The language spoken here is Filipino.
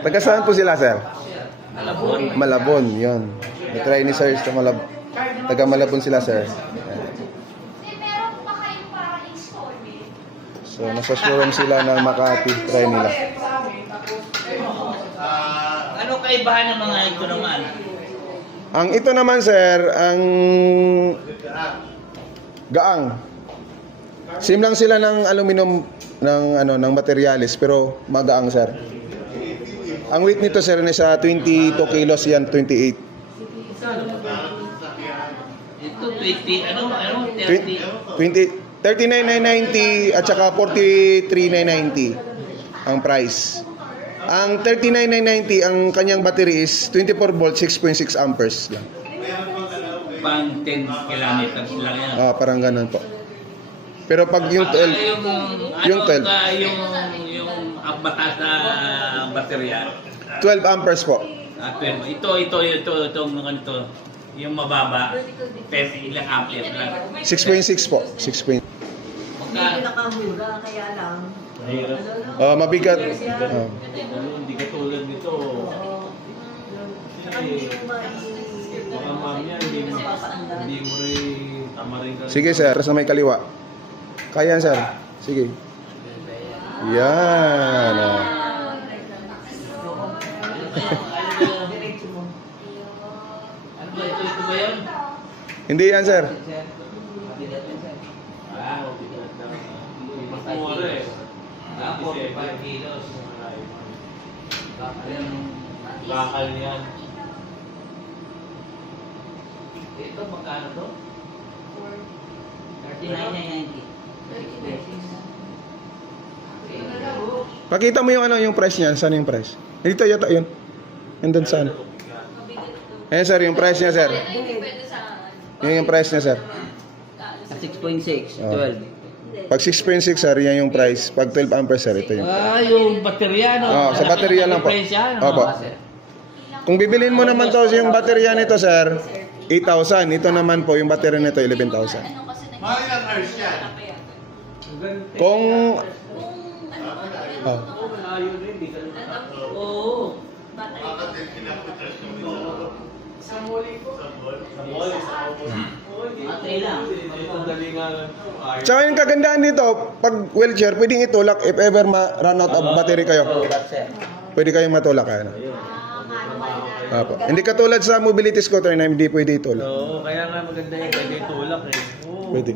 Taga saan po sila, sir? Malabon. Malabon, yun. Na-try ni sir sa taga Malabon sila, sir. So, nasa showroom sila ng Makati. Try nila. Ano kaibahan ng mga ito naman? Ang ito naman, sir, ang gaang. Same lang sila ng aluminum ng materialis, pero magaang, sir. Ang weight nito, sir, nasa 22 kilos yan, 28. Ito 30, 39,990 at saka 43,990 ang price. Ang 39,990 ang kanyang battery is 24 volt, 6.6 amperes lang. Pang 10 kilometers lang yan. Parang ganun po. Pero pag yung 12, yung 12, yung batas na baterya. 12 amperes po. Itong yung mababa, ilang ampere lang. 6.6 po. 6. Hindi nakamura, kaya lang. Mabigat. Hindi katulad nito. Saka hindi mo Baka mamaya, hindi mo rin tama rin ka. Sige, sir. Sa may kaliwa. Kaya, sir. Sige. Yan. Ano ba ito? Ito ba yun? Hindi yan, sir. Mas mura eh. 45 kilos. Bakal yan. Ito, magkano to? 39,990. Pakita mo yung yung price niyan. Saan yung price? Dito yata yun. Nandun saan? Ayan, sir. Yung price niya, sir. Yung price niya, sir. 6.6, 12. Pag 6.6, sir, yan yung price. Pag 12 amperes, sir, ito yung price. Yung baterya, no? Sa baterya lang po. Opo. Kung bibilin mo naman to yung baterya nito, sir, 8,000. Ito naman po, yung baterya nito, 11,000. Kung... Oo. Battery lang. Tsaka yung kagandaan dito, pag wheelchair, pwedeng itulak if ever ma-run out of battery kayo. Pwede kayong matulak. Apo. Hindi katulad sa mobility scooter na hindi pwede itulak. Oo, kaya nga maganda yung pwede itulak eh. Pwede.